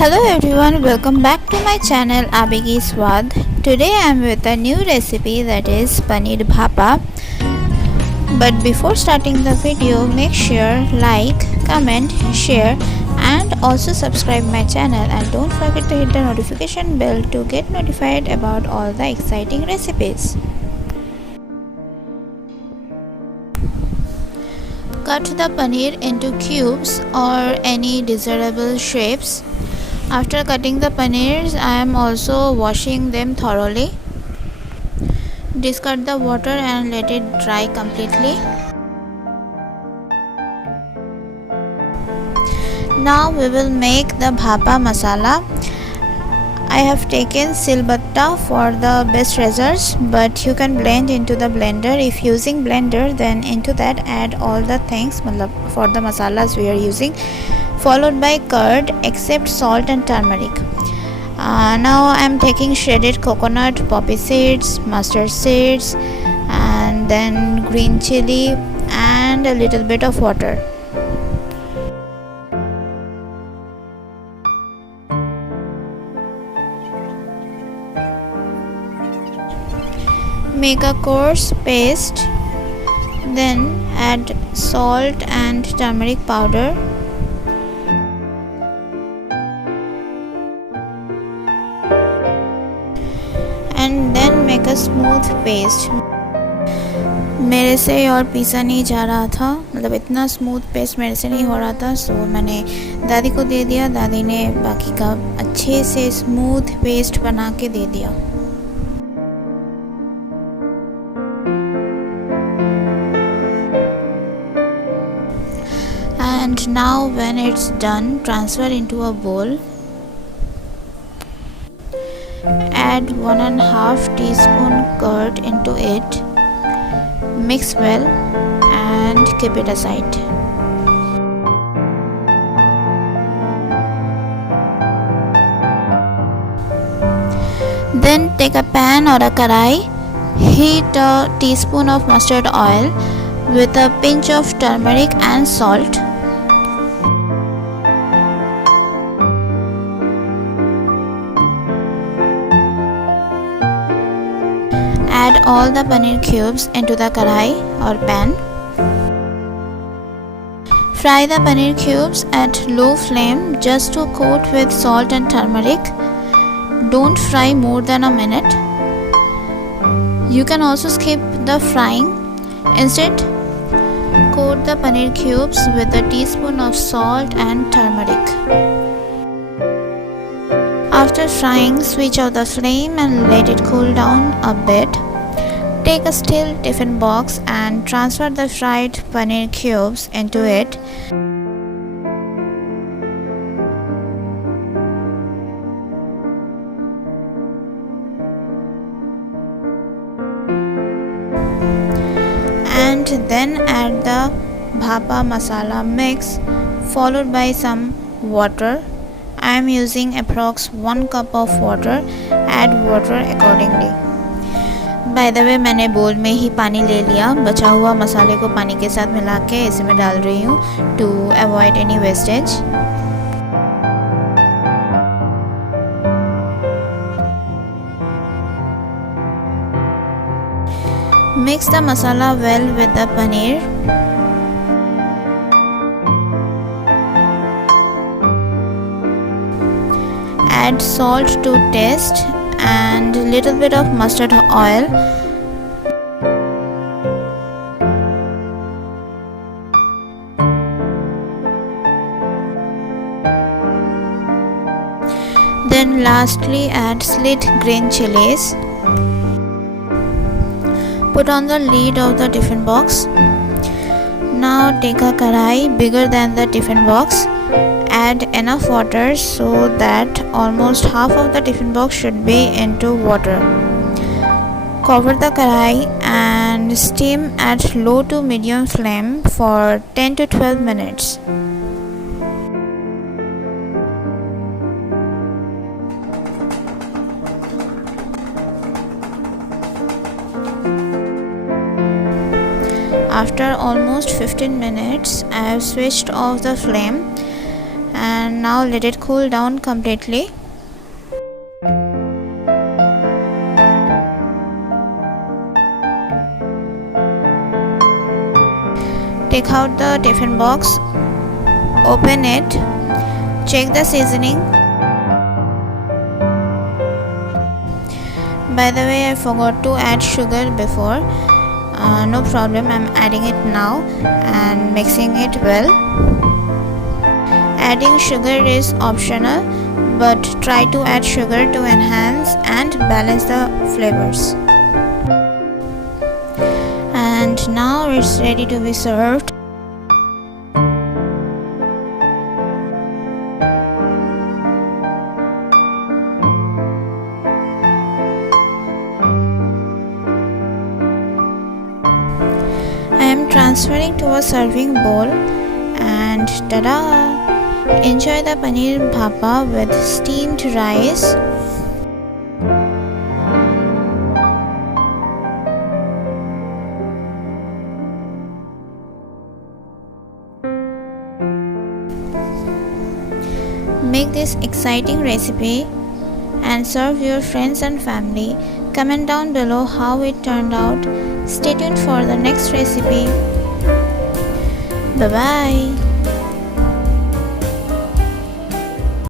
Hello everyone, welcome back to my channel Abegi Swad. Today I am with a new recipe, that is Paneer Bhapa. But before starting the video, make sure like, comment, share and also subscribe my channel, and don't forget to hit the notification bell to get notified about all the exciting recipes. Cut the paneer into cubes or any desirable shapes. After cutting the paneers, I am also washing them thoroughly. Discard the water and let it dry completely. Now we will make the Bhapa Masala. I have taken silbatta for the best results, but you can blend into the blender. If using blender, then into that add all the things for the masalas we are using, followed by curd except salt and turmeric. Now I am taking shredded coconut, poppy seeds, mustard seeds, and then green chili and a little bit of water. Make a coarse paste, then add salt and turmeric powder. And then make a smooth paste. मेरे से और पीसा नहीं जा रहा था, मतलब इतना स्मूथ पेस्ट मेरे से नहीं हो रहा था, सो मैंने दादी को दे दिया. दादी ने बाकी का अच्छे से स्मूथ पेस्ट बना के दे दिया. And now when it's done, transfer into a bowl. Add 1.5 teaspoon curd into it. Mix well and keep it aside. Then take a pan or a karai. Heat a teaspoon of mustard oil with a pinch of turmeric and salt. Add all the paneer cubes into the karai or pan. Fry the paneer cubes at low flame just to coat with salt and turmeric. Don't fry more than a minute. You can also skip the frying. Instead, coat the paneer cubes with a teaspoon of salt and turmeric. After frying, switch off the flame and let it cool down a bit. Take a steel tiffin box and transfer the fried paneer cubes into it. And then add the Bhapa Masala mix, followed by some water. I am using approx 1 cup of water. Add water accordingly. By the way मैंने बोल में ही पानी ले लिया. बचा हुआ मसाले को पानी के साथ मिला के इसमें डाल रही हूँ to avoid any wastage. Mix the masala well with the paneer. Add salt to taste and little bit of mustard oil. Then lastly add slit green chilies. Put on the lid of the tiffin box. Now take a karai bigger than the tiffin box. Add enough water so that almost half of the tiffin box should be into water. Cover the karai and steam at low to medium flame for 10 to 12 minutes. After almost 15 minutes, I have switched off the flame and and now let it cool down completely. Take out the tiffin box, open it, check the seasoning. By the way, I forgot to add sugar before. No problem, I'm adding it now and mixing it well. Adding sugar is optional, but try to add sugar to enhance and balance the flavors. And now it's ready to be served. I am transferring to a serving bowl and tada! Enjoy the Paneer Bhapa with steamed rice. Make this exciting recipe and serve your friends and family. Comment down below how it turned out. Stay tuned for the next recipe. Bye bye.